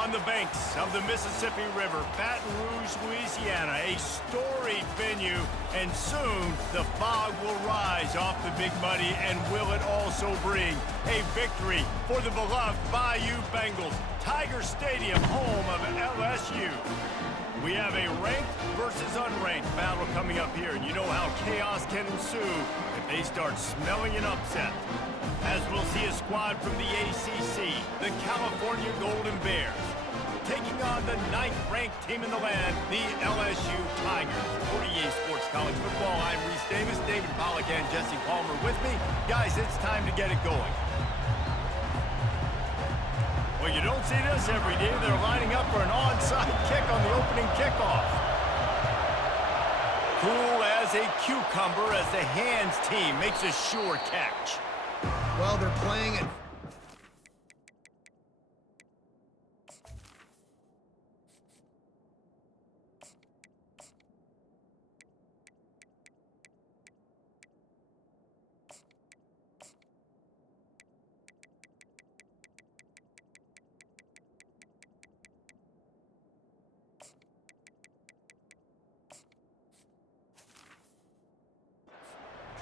On the banks of the Mississippi River, Baton Rouge, Louisiana, a storied venue, and soon the fog will rise off the Big Muddy, and will it also bring a victory for the beloved Bayou Bengals, Tiger Stadium, home of LSU. We have a ranked versus unranked battle coming up here, and you know how chaos can ensue if they start smelling an upset. As we'll see a squad from the ACC, the California Golden Bears, taking on the 9th-ranked team in the land, the LSU Tigers. For EA Sports College Football, I'm Reese Davis, David Pollack, and Jesse Palmer with me. Guys, it's time to get it going. Well, you don't see this every day. They're lining up for an onside kick on the opening kickoff. Cool as a cucumber as the hands team makes a sure catch. Well, they're playing it.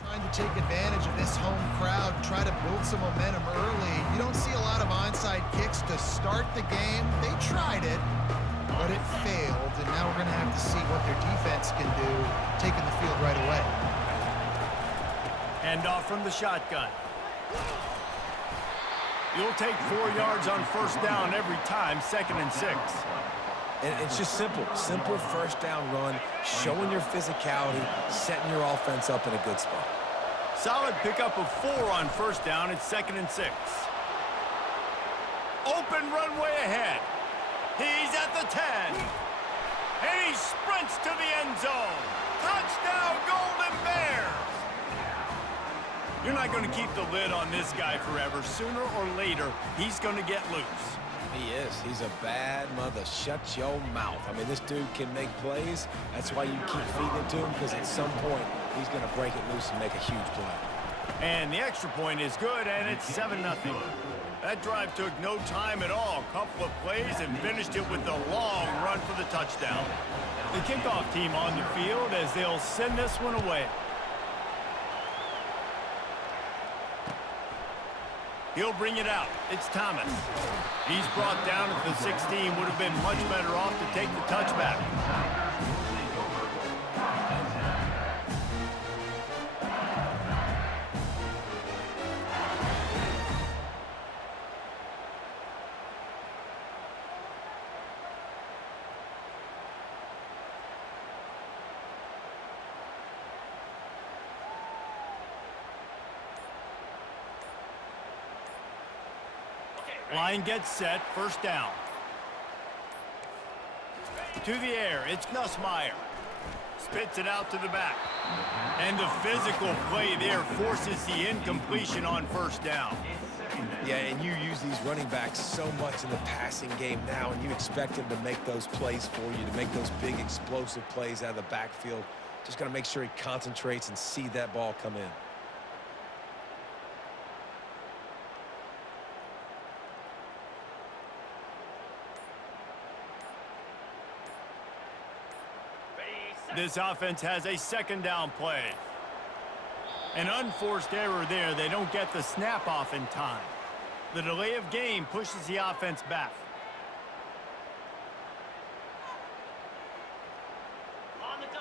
Trying to take advantage of this home crowd, try to build some momentum early. You don't see a lot of onside kicks to start the game. They tried it, but it failed, and now we're going to have to see what their defense can do, taking the field right away. Hand off from the shotgun. You'll take 4 yards on first down every time, 2nd and 6. And it's just simple first down run, showing your physicality, setting your offense up in a good spot. Solid pickup of 4 on first down. It's 2nd and 6. Open runway ahead. He's at the 10. And he sprints to the end zone. Touchdown, Golden Bears! You're not going to keep the lid on this guy forever. Sooner or later, he's going to get loose. He is. He's a bad mother. Shut your mouth. I mean, this dude can make plays. That's why you keep feeding it to him, because at some point, he's going to break it loose and make a huge play. And the extra point is good, and it's 7-0. That drive took no time at all. A couple of plays and finished it with a long run for the touchdown. The kickoff team on the field as they'll send this one away. He'll bring it out. It's Thomas. He's brought down at the 16. Would have been much better off to take the touchback. Line gets set, first down. To the air, it's Nussmeier. Spits it out to the back. And the physical play there forces the incompletion on first down. Yeah, and you use these running backs so much in the passing game now, and you expect him to make those plays for you, to make those big explosive plays out of the backfield. Just got to make sure he concentrates and see that ball come in. This offense has a 2nd down play. An unforced error there. They don't get the snap off in time. The delay of game pushes the offense back.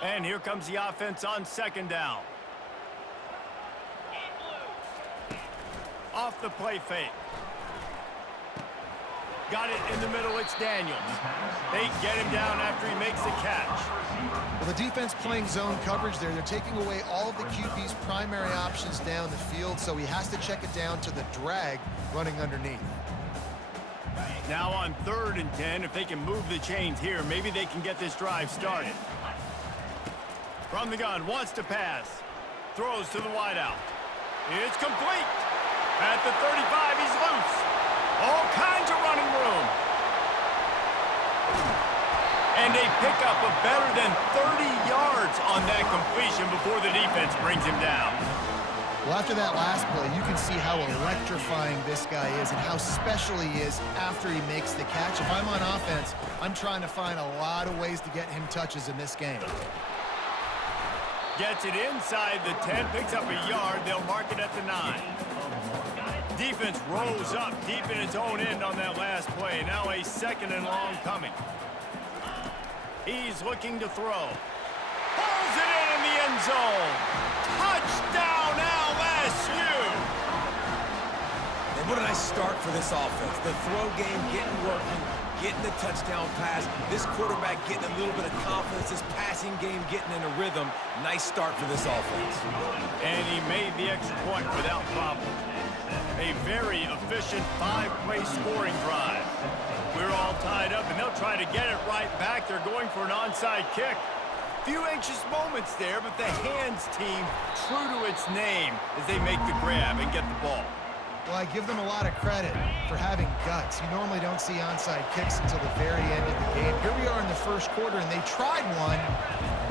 And here comes the offense on 2nd down. Off the play fake. Got it in the middle, it's Daniels. They get him down after he makes the catch. Well, the defense playing zone coverage there. They're taking away all of the QB's primary options down the field, so he has to check it down to the drag running underneath. Now on 3rd and 10, if they can move the chains here, maybe they can get this drive started. From the gun, wants to pass. Throws to the wideout. It's complete. At the 35, he's loose. All kinds of running room. And a pickup of better than 30 yards on that completion before the defense brings him down. Well, after that last play, you can see how electrifying this guy is and how special he is after he makes the catch. If I'm on offense, I'm trying to find a lot of ways to get him touches in this game. Gets it inside the 10, picks up a yard. They'll mark it at the 9. Defense rolls up deep in its own end on that last play. Now a 2nd and long coming. He's looking to throw. Pulls it in the end zone. Touchdown, LSU! And what a nice start for this offense. The throw game getting working, getting the touchdown pass. This quarterback getting a little bit of confidence. This passing game getting in a rhythm. Nice start for this offense. And he made the extra point without problem. A very efficient 5-play scoring drive. We're all tied up, and they'll try to get it right back. They're going for an onside kick. Few anxious moments there, but the hands team true to its name as they make the grab and get the ball. Well, I give them a lot of credit for having guts. You normally don't see onside kicks until the very end of the game. Here we are in the first quarter, and they tried one,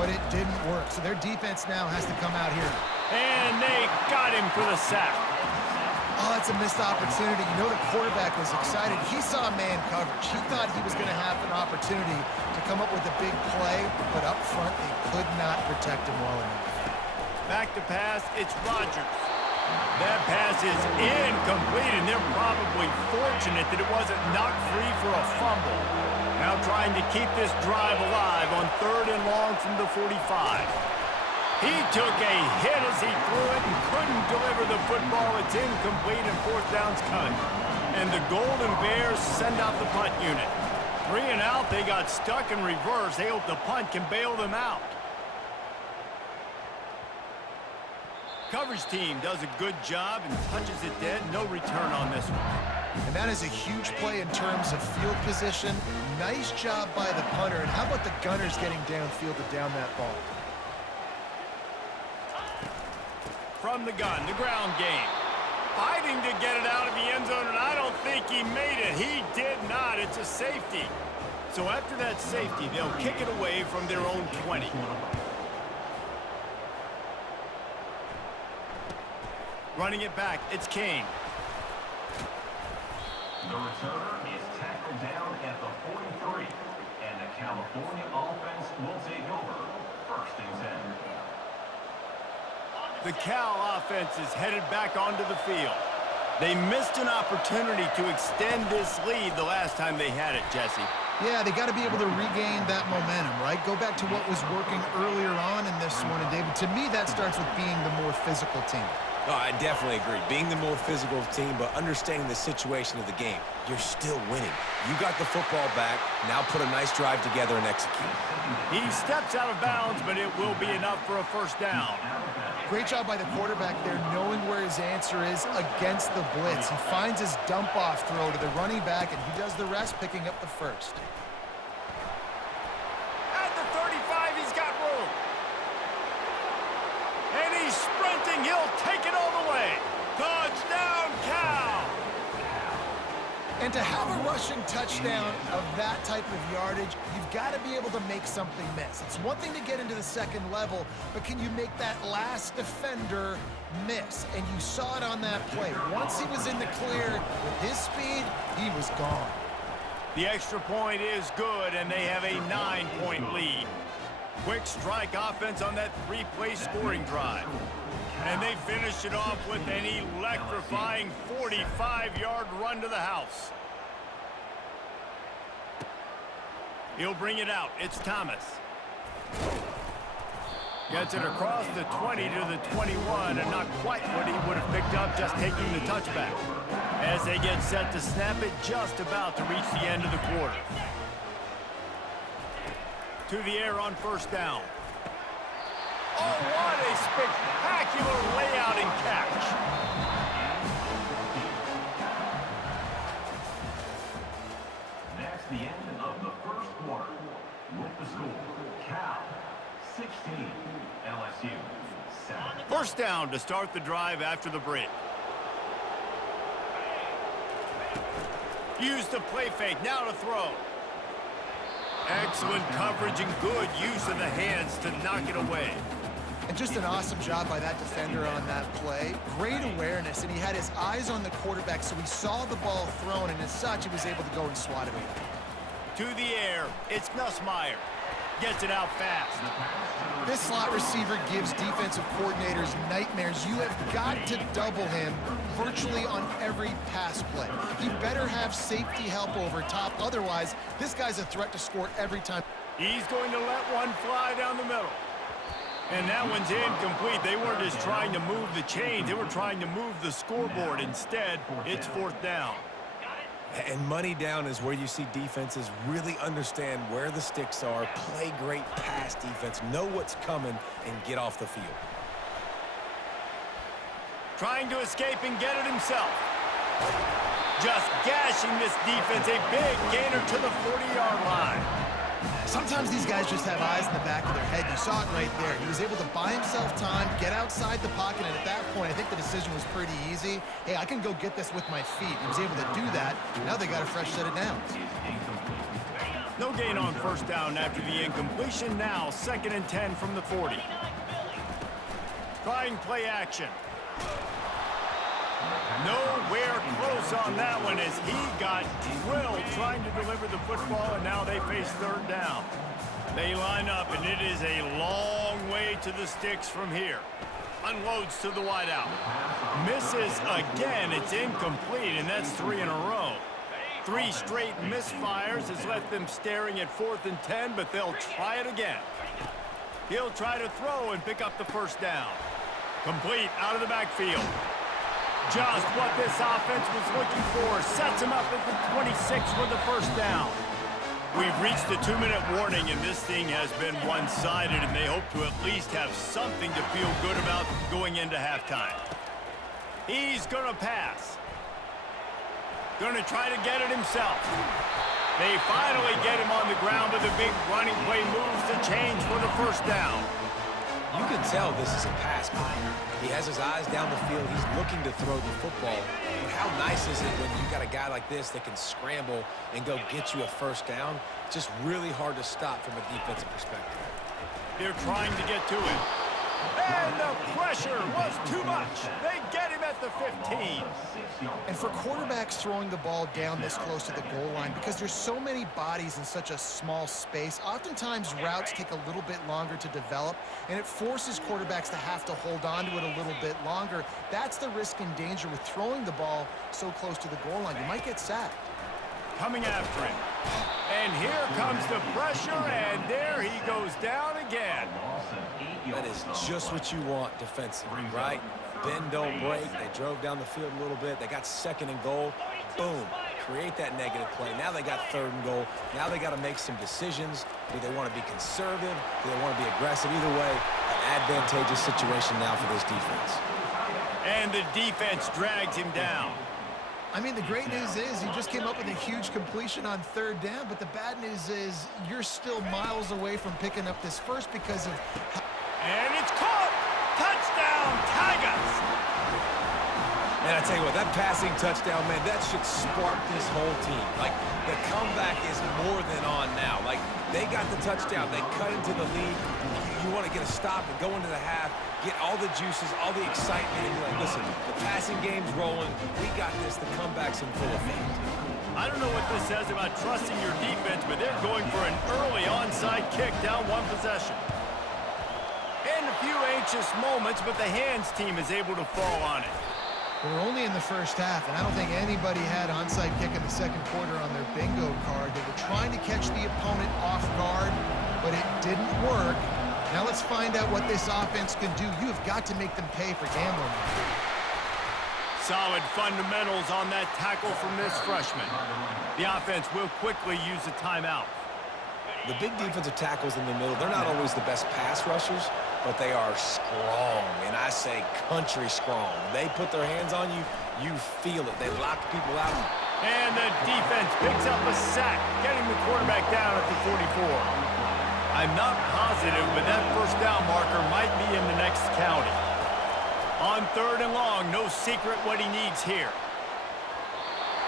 but it didn't work. So their defense now has to come out here. And they got him for the sack. Oh, that's a missed opportunity. You know the quarterback was excited. He saw man coverage. He thought he was going to have an opportunity to come up with a big play, but up front they could not protect him well enough. Back to pass, it's Rodgers. That pass is incomplete, and they're probably fortunate that it wasn't knocked free for a fumble. Now trying to keep this drive alive on 3rd and long from the 45. He took a hit as he threw it and couldn't deliver the football. It's incomplete and 4th down's coming. And the Golden Bears send out the punt unit. 3 and out, they got stuck in reverse. They hope the punt can bail them out. Coverage team does a good job and touches it dead. No return on this one. And that is a huge play in terms of field position. Nice job by the punter. And how about the gunners getting downfield to down that ball? From the gun, the ground game. Fighting to get it out of the end zone, and I don't think he made it. He did not. It's a safety. So after that safety, they'll kick it away from their own 20. Running it back, it's Kane. The returner is tackled down at the 43, and the California offense will take over 1st and 10. The Cal offense is headed back onto the field. They missed an opportunity to extend this lead the last time they had it, Jesse. Yeah, they got to be able to regain that momentum, right? Go back to what was working earlier on in this one. And, David, to me, that starts with being the more physical team. Oh, I definitely agree. Being the more physical team, but understanding the situation of the game. You're still winning. You got the football back. Now put a nice drive together and execute. He steps out of bounds, but it will be enough for a 1st down. Great job by the quarterback there, knowing where his answer is against the blitz. He finds his dump-off throw to the running back, and he does the rest, picking up the 1st. At the 35, he's got room. And he's sprinting. He'll take it all the way. Touchdown, Cal! And to have a rushing touchdown of that type of yardage, you've got to be able to make something miss. It's one thing to get into the 2nd level, but can you make that last defender miss? And you saw it on that play. Once he was in the clear with his speed, he was gone. The extra point is good, and they have a 9-point lead. Quick strike offense on that 3-play scoring drive. And they finish it off with an electrifying 45-yard run to the house. He'll bring it out. It's Thomas. Gets it across the 20 to the 21, and not quite what he would have picked up just taking the touchback. As they get set to snap it, just about to reach the end of the quarter. To the air on 1st down. Oh, what a spectacular layout and catch. That's the end of the 1st quarter. With the score, Cal 16, LSU 7. 1st down to start the drive after the break. Use the play fake, now to throw. Excellent coverage and good use of the hands to knock it away. And just an awesome job by that defender on that play. Great awareness, and he had his eyes on the quarterback, so he saw the ball thrown, and as such, he was able to go and swat it away. To the air, it's Nussmeier. Gets it out fast. This slot receiver gives defensive coordinators nightmares. You have got to double him virtually on every pass play. He better have safety help over top. Otherwise, this guy's a threat to score every time. He's going to let one fly down the middle. And that one's incomplete. They weren't just trying to move the chains. They were trying to move the scoreboard. Instead, it's 4th down. And money down is where you see defenses really understand where the sticks are, play great pass defense, know what's coming, and get off the field. Trying to escape and get it himself. Just gashing this defense. A big gainer to the 40-yard line. Sometimes these guys just have eyes in the back of their head. You saw it right there. He was able to buy himself time, get outside the pocket, and at that point, I think the decision was pretty easy. Hey, I can go get this with my feet. He was able to do that. Now they got a fresh set of downs. No gain on 1st down after the incompletion. Now 2nd and 10 from the 40. Trying play action. Nowhere close on that one as he got drilled trying to deliver the football, and now they face 3rd down. They line up, and it is a long way to the sticks from here. Unloads to the wideout. Misses again. It's incomplete, and that's 3 in a row. 3 straight misfires has left them staring at 4th and 10, but they'll try it again. He'll try to throw and pick up the 1st down. Complete out of the backfield. Just what this offense was looking for. Sets him up at the 26 with the 1st down. We've reached the 2-minute warning, and this thing has been one-sided, and they hope to at least have something to feel good about going into halftime. He's going to pass. Going to try to get it himself. They finally get him on the ground, but the big running play moves the chains for the 1st down. You can tell this is a pass play. He has his eyes down the field. He's looking to throw the football. But how nice is it when you got a guy like this that can scramble and go get you a 1st down? Just really hard to stop from a defensive perspective. They're trying to get to it. And the pressure was too much. They get him at the 15. And for quarterbacks throwing the ball down this close to the goal line, because there's so many bodies in such a small space, oftentimes routes take a little bit longer to develop, and it forces quarterbacks to have to hold on to it a little bit longer. That's the risk and danger with throwing the ball so close to the goal line. You might get sacked. Coming after him. And here comes the pressure, and there he goes down again. That is just what you want defensively, right? Bend, don't break. They drove down the field a little bit. They got 2nd and goal. Boom. Create that negative play. Now they got 3rd and goal. Now they got to make some decisions. Do they want to be conservative? Do they want to be aggressive? Either way, an advantageous situation now for this defense. And the defense drags him down. I mean, the great news is he just came up with a huge completion on 3rd down, but the bad news is you're still miles away from picking up this first because of... And it's caught! Touchdown, Tigers! Man, I tell you what, that passing touchdown, man, that should spark this whole team. Like, the comeback is more than on now. Like, they got the touchdown. They cut into the lead. You want to get a stop and go into the half, get all the juices, all the excitement, and you're like, listen, the passing game's rolling. We got this. The comeback's in full effect. I don't know what this says about trusting your defense, but they're going for an early onside kick down 1 possession. And a few anxious moments, but the hands team is able to fall on it. We're only in the 1st half, and I don't think anybody had onside kick in the 2nd quarter on their bingo card. They were trying to catch the opponent off guard, but it didn't work. Now let's find out what this offense can do. You have got to make them pay for gambling. Solid fundamentals on that tackle from this freshman. The offense will quickly use a timeout. The big defensive tackles in the middle, they're not always the best pass rushers, but they are strong, and I say country strong. They put their hands on you, you feel it. They lock people out. And the defense picks up a sack, getting the quarterback down at the 44. I'm not positive, but that 1st down marker might be in the next county. On 3rd and long, no secret what he needs here.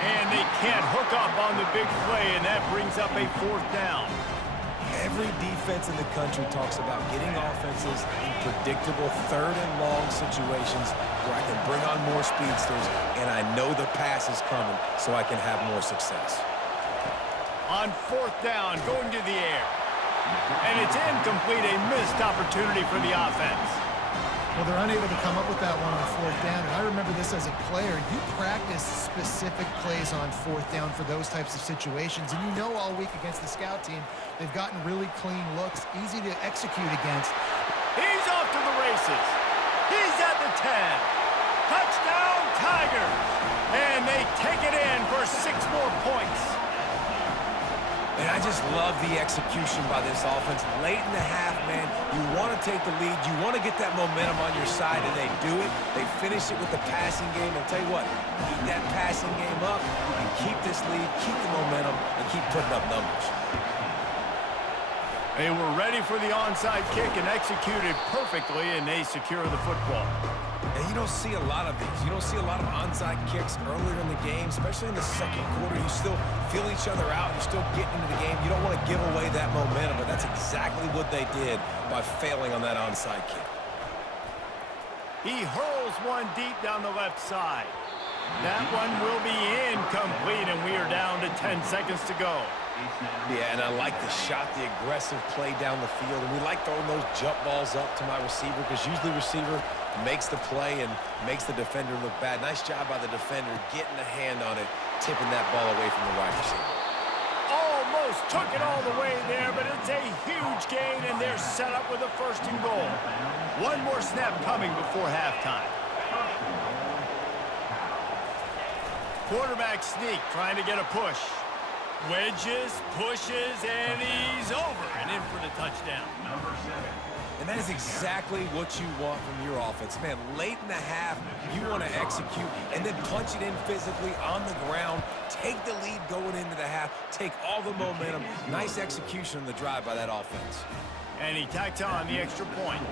And they can't hook up on the big play, and that brings up a 4th down. Every defense in the country talks about getting offenses in predictable third and long situations where I can bring on more speedsters and I know the pass is coming so I can have more success. On fourth down, going to the air. And it's incomplete, a missed opportunity for the offense. Well, they're unable to come up with that one on fourth down, and I remember this as a player. You practice specific plays on fourth down for those types of situations, and you know all week against the scout team, they've gotten really clean looks, easy to execute against. He's off to the races. He's at the 10. Touchdown, Tigers. And they take it in for 6 more points. And I just love the execution by this offense. Late in the half, man, you want to take the lead. You want to get that momentum on your side, and they do it. They finish it with the passing game. I'll tell you what, keep that passing game up. You can keep this lead, keep the momentum, and keep putting up numbers. They were ready for the onside kick and executed perfectly, and they secure the football. And you don't see a lot of these. You don't see a lot of onside kicks earlier in the game, especially in the second quarter. You still feel each other out. You're still getting into the game. You don't want to give away that momentum, but that's exactly what they did by failing on that onside kick. He hurls one deep down the left side. That one will be incomplete, and we are down to 10 seconds to go. Yeah, and I like the shot, the aggressive play down the field. And we like throwing those jump balls up to my receiver because usually the receiver makes the play and makes the defender look bad. Nice job by the defender getting a hand on it, tipping that ball away from the wide receiver. Almost took it all the way there, but it's a huge gain, and they're set up with a 1st and goal. One more snap coming before halftime. Quarterback sneak, trying to get a push. Wedges, pushes, and he's over and in for the touchdown. Number 7. And that is exactly what you want from your offense. Man, late in the half, you want to execute and then punch it in physically on the ground. Take the lead going into the half. Take all the momentum. Nice execution on the drive by that offense. And he tacks on the extra point.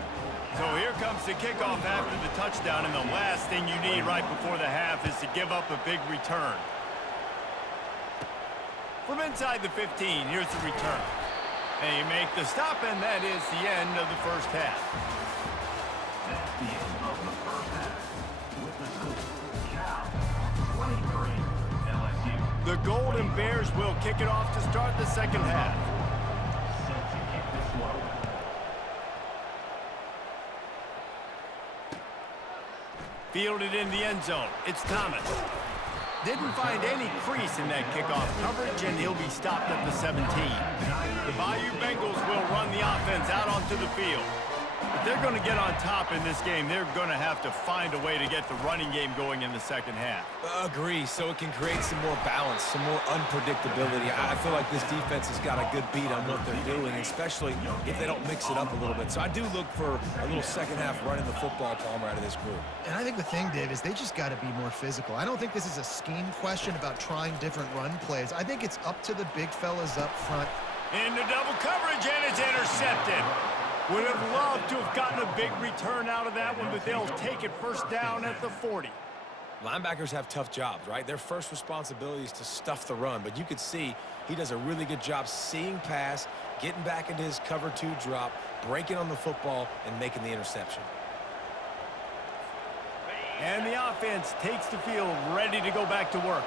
So here comes the kickoff after the touchdown, and the last thing you need right before the half is to give up a big return. From inside the 15, here's the return. And you make the stop, and that is the end of the first half. That's the end of the first half. With the score, Cal 23, LSU. The Golden Bears will kick it off to start the second half. Set to kick this one. Fielded in the end zone. It's Thomas. Didn't find any crease in that kickoff coverage, and he'll be stopped at the 17. The Bayou Bengals will run the offense out onto the field. If they're going to get on top in this game, they're going to have to find a way to get the running game going in the second half. Agree, so it can create some more balance, some more unpredictability. I feel like this defense has got a good beat on what they're doing, especially if they don't mix it up a little bit. So I do look for a little second half running the football, Palmer, out of this group. And I think the thing, Dave, is they just got to be more physical. I don't think this is a scheme question about trying different run plays. I think it's up to the big fellas up front. Into double coverage, and it's intercepted. Would have loved to have gotten a big return out of that one, but they'll take it first down at the 40. Linebackers have tough jobs, right? Their first responsibility is to stuff the run, but you could see he does a really good job seeing pass, getting back into his cover 2 drop, breaking on the football, and making the interception. And the offense takes the field, ready to go back to work.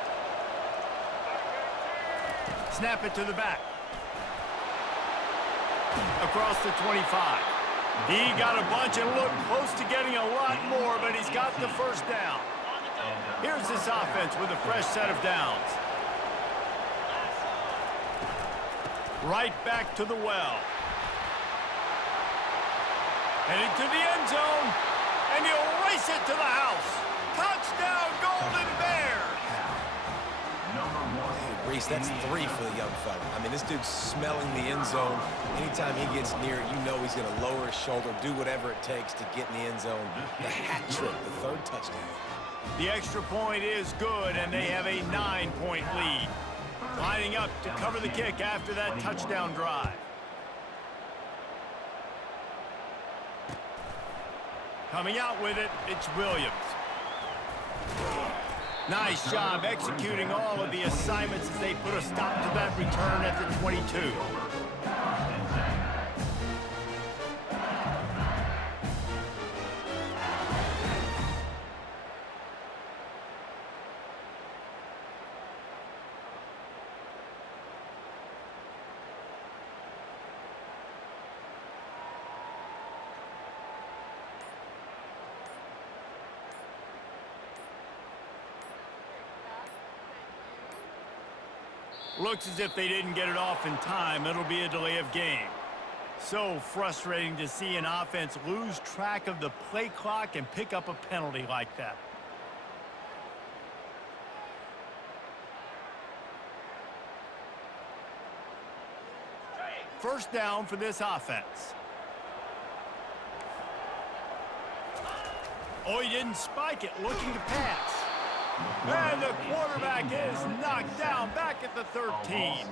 Snap it to the back. Across the 25. He got a bunch and looked close to getting a lot more, but he's got the first down. Here's this offense with a fresh set of downs. Right back to the well. Heading to the end zone, and he'll race it to the house. Touchdown, Golden Bears! Reese, that's 3 for the young fella. I mean, this dude's smelling the end zone. Anytime he gets near it, you know he's going to lower his shoulder, do whatever it takes to get in the end zone. The hat trick, the 3rd touchdown. The extra point is good, and they have a 9-point lead. Lining up to cover the kick after that touchdown drive. Coming out with it, it's Williams. Nice job executing all of the assignments as they put a stop to that return at the 22. Looks as if they didn't get it off in time. It'll be a delay of game. So frustrating to see an offense lose track of the play clock and pick up a penalty like that. First down for this offense. Oh, he didn't spike it, looking to pass. And the quarterback is knocked down back at the 13.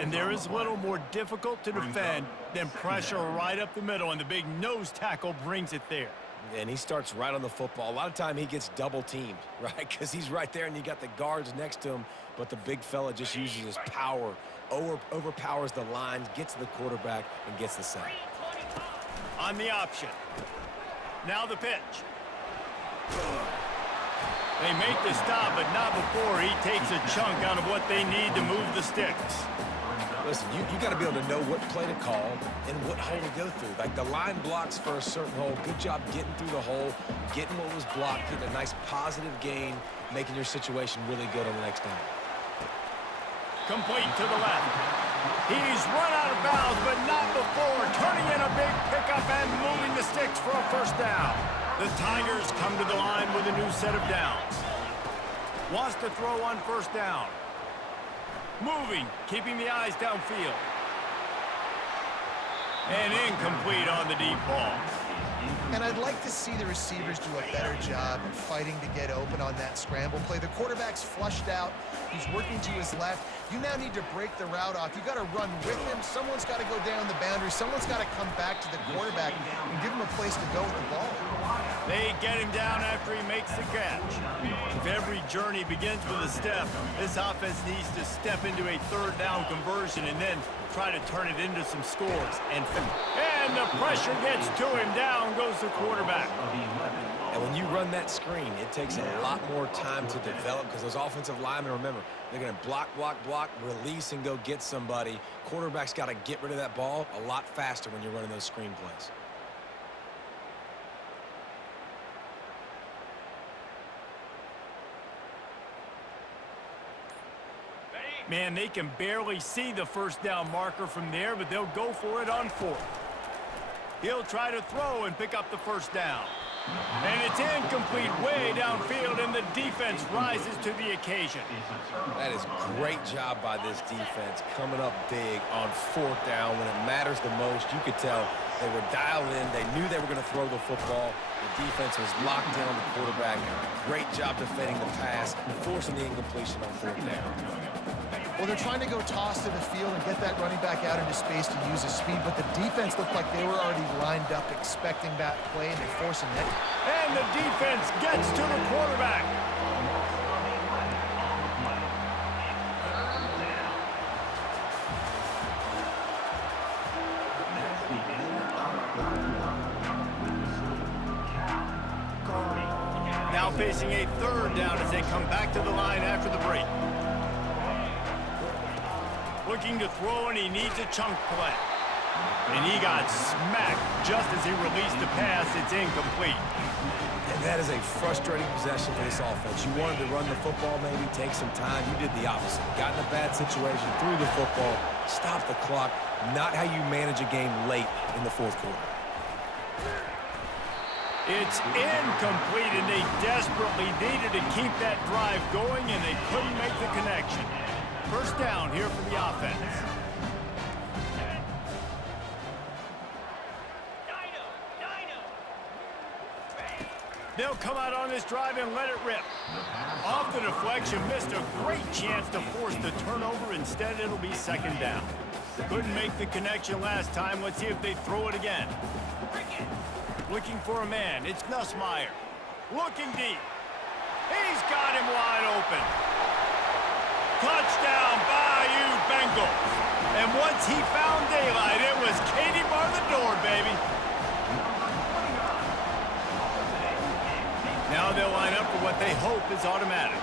And there is little more difficult to defend than pressure right up the middle, and the big nose tackle brings it there. And he starts right on the football. A lot of time he gets double teamed, right? Because he's right there and you got the guards next to him, but the big fella just uses his power, overpowers the line, gets to the quarterback, and gets the sack. On the option. Now the pitch. They make the stop, but not before he takes a chunk out of what they need to move the sticks. Listen, you got to be able to know what play to call and what hole to go through. Like the line blocks for a certain hole. Good job getting through the hole, getting what was blocked, getting a nice positive gain, making your situation really good on the next down. Complete to the left. He's run out of bounds, but not before turning in a big pickup and moving the sticks for a first down. The Tigers come to the line with a new set of downs. Wants to throw on first down. Moving, keeping the eyes downfield. And incomplete on the deep ball. And I'd like to see the receivers do a better job fighting to get open on that scramble play. The quarterback's flushed out. He's working to his left. You now need to break the route off. You got to run with him. Someone's got to go down the boundary. Someone's got to come back to the quarterback and give him a place to go with the ball. They get him down after he makes the catch. If every journey begins with a step, this offense needs to step into a third down conversion and then try to turn it into some scores. And the pressure gets to him. Down goes the quarterback. And when you run that screen, it takes a lot more time to develop because those offensive linemen, remember, they're going to block, release, and go get somebody. Quarterback's got to get rid of that ball a lot faster when you're running those screen plays. Man, they can barely see the first down marker from there, but they'll go for it on fourth. He'll try to throw and pick up the first down. And it's incomplete way downfield, and the defense rises to the occasion. That is great job by this defense, coming up big on fourth down when it matters the most. You could tell they were dialed in. They knew they were going to throw the football. The defense was locked down on the quarterback. Great job defending the pass, forcing the incompletion on fourth down. Well, they're trying to go toss to the field and get that running back out into space to use his speed, but the defense looked like they were already lined up expecting that play, and they force a net. And the defense gets to the quarterback. Now facing a third down as they come back to the line after the break. Looking to throw, and he needs a chunk play. And he got smacked just as he released the pass. It's incomplete. And that is a frustrating possession for this offense. You wanted to run the football, maybe take some time. You did the opposite. Got in a bad situation, threw the football, stopped the clock. Not how you manage a game late in the fourth quarter. It's incomplete, and they desperately needed to keep that drive going, and they couldn't make the connection. First down here for the offense. They'll come out on this drive and let it rip. Off the deflection, missed a great chance to force the turnover. Instead, it'll be second down. Couldn't make the connection last time. Let's see if they throw it again. Looking for a man. It's Nussmeier. Looking deep. He's got him wide open. Touchdown, Bayou Bengals. And once he found daylight, it was Katie bar the door, baby. Now they'll line up for what they hope is automatic.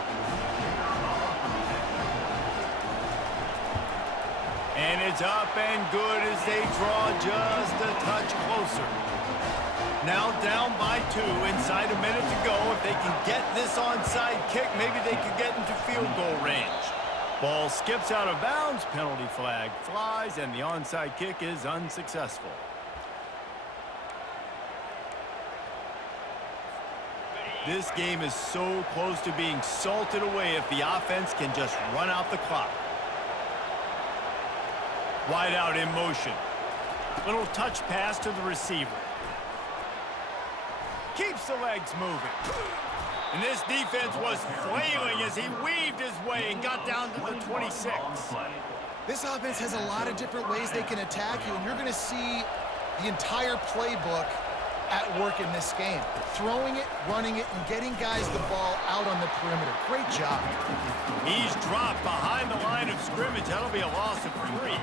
And it's up and good as they draw just a touch closer. Now down by 2, inside a minute to go. If they can get this onside kick, maybe they could get into field goal range. Ball skips out of bounds, penalty flag flies, and the onside kick is unsuccessful. This game is so close to being salted away if the offense can just run out the clock. Wide out in motion. Little touch pass to the receiver. Keeps the legs moving. And this defense was flailing as he weaved his way and got down to the 26. This offense has a lot of different ways they can attack you, and you're going to see the entire playbook at work in this game. Throwing it, running it, and getting guys the ball out on the perimeter. Great job. He's dropped behind the line of scrimmage. That'll be a loss of 3.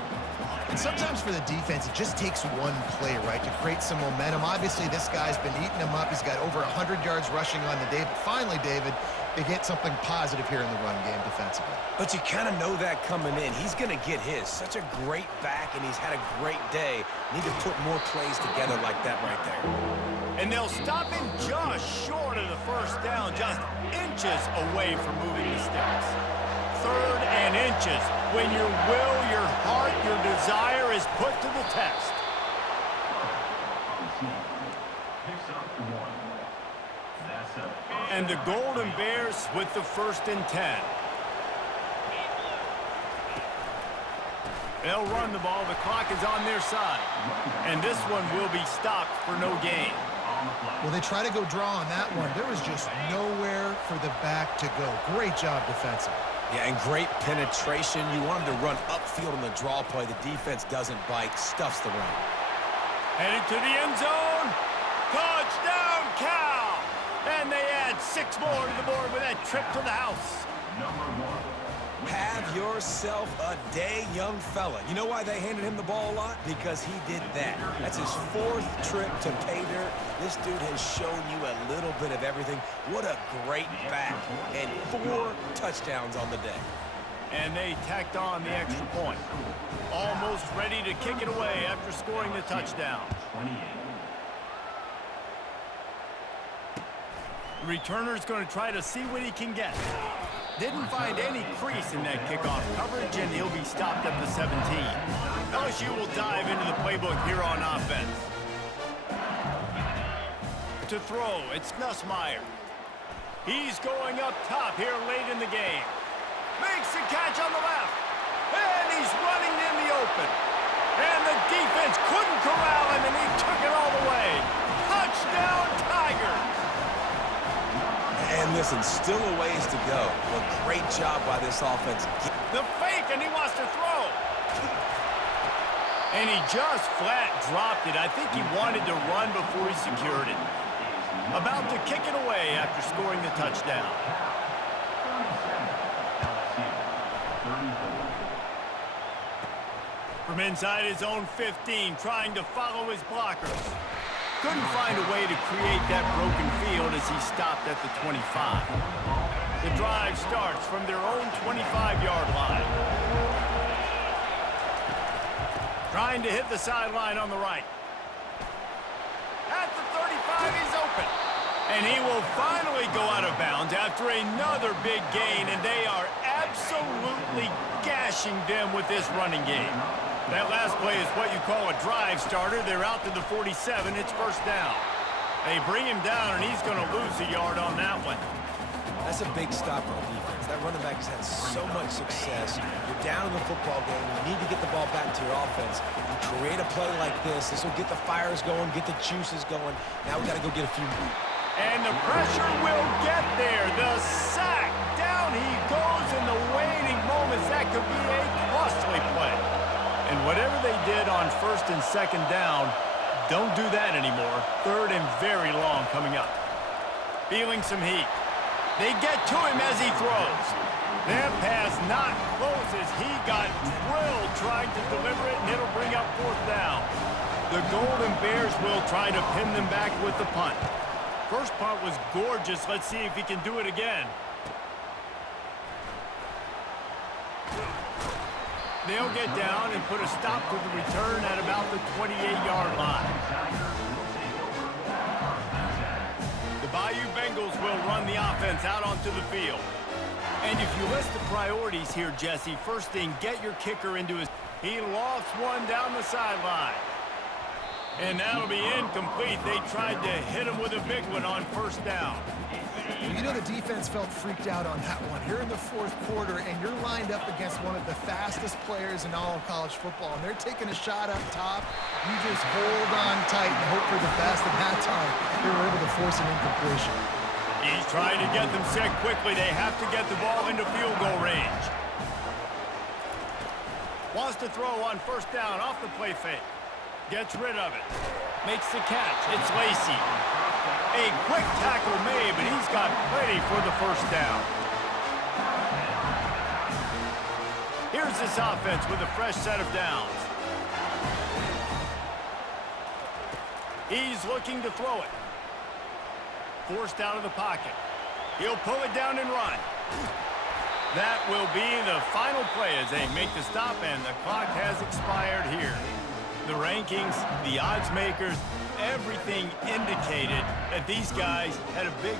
And sometimes for the defense, it just takes one play, right, to create some momentum. Obviously, this guy's been eating them up. He's got over 100 yards rushing on the day. But finally, David, they get something positive here in the run game defensively. But you kind of know that coming in. He's going to get his. Such a great back, and he's had a great day. Need to put more plays together like that right there. And they'll stop him just short of the first down, just inches away from moving the sticks. 3rd and inches, when your will, your heart, your desire is put to the test. And the Golden Bears with the 1st and 10. They'll run the ball. The clock is on their side. And this one will be stopped for no gain. Well, they try to go draw on that one. There was just nowhere for the back to go. Great job defensively. Yeah, and great penetration. You want him to run upfield on the draw play. The defense doesn't bite, stuffs the run. Headed to the end zone. Touchdown, Cal! And they add 6 more to the board with that trip to the house. Number 1. Have yourself a day, young fella. You know why they handed him the ball a lot? Because he did that. That's his 4th trip to pay dirt. This dude has shown you a little bit of everything. What a great back. And 4 touchdowns on the day. And they tacked on the extra point. Almost ready to kick it away after scoring the touchdown. 28. The returner's going to try to see what he can get. Didn't find any crease in that kickoff coverage, and he'll be stopped at the 17. LSU will dive into the playbook here on offense. To throw, it's Nussmeier. He's going up top here late in the game. Makes the catch on the left. And he's running in the open. And the defense couldn't corral him, and he took it all the way. Touchdown, Tigers! And listen, still a ways to go. A great job by this offense. The fake, and he wants to throw. And he just flat dropped it. I think he wanted to run before he secured it. About to kick it away after scoring the touchdown. From inside his own 15, trying to follow his blockers. Couldn't find a way to create that broken field as he stopped at the 25. The drive starts from their own 25-yard line. Trying to hit the sideline on the right. At the 35, he's open. And he will finally go out of bounds after another big gain, and they are absolutely gashing them with this running game. That last play is what you call a drive starter. They're out to the 47. It's 1st down. They bring him down, and he's going to lose a yard on that one. That's a big stop for the defense. That running back has had so much success. You're down in the football game. You need to get the ball back to your offense. You create a play like this. This will get the fires going, get the juices going. Now we got to go get a few more. And the pressure will get there. The sack. Down he goes in the waning moments. That could be a costly play. And whatever they did on 1st and 2nd down, don't do that anymore. 3rd and very long coming up. Feeling some heat. They get to him as he throws. That pass not close as he got drilled trying to deliver it, and it'll bring up fourth down. The Golden Bears will try to pin them back with the punt. First punt was gorgeous. Let's see if he can do it again. They'll get down and put a stop to the return at about the 28-yard line. The Bayou Bengals will run the offense out onto the field. And if you list the priorities here, Jesse, first thing, get your kicker into his... He lofts one down the sideline. And that'll be incomplete. They tried to hit him with a big one on first down. Well, you know the defense felt freaked out on that one. You're in the fourth quarter, and you're lined up against one of the fastest players in all of college football, and they're taking a shot up top. You just hold on tight and hope for the best. And that time, they were able to force an incompletion. He's trying to get them set quickly. They have to get the ball into field goal range. Wants to throw on first down off the play fake. Gets rid of it. Makes the catch. It's Lacy. A quick tackle made, but he's got plenty for the first down. Here's this offense with a fresh set of downs. He's looking to throw it. Forced out of the pocket. He'll pull it down and run. That will be the final play as they make the stop, and the clock has expired here. The rankings, the odds makers, everything indicated that these guys had a big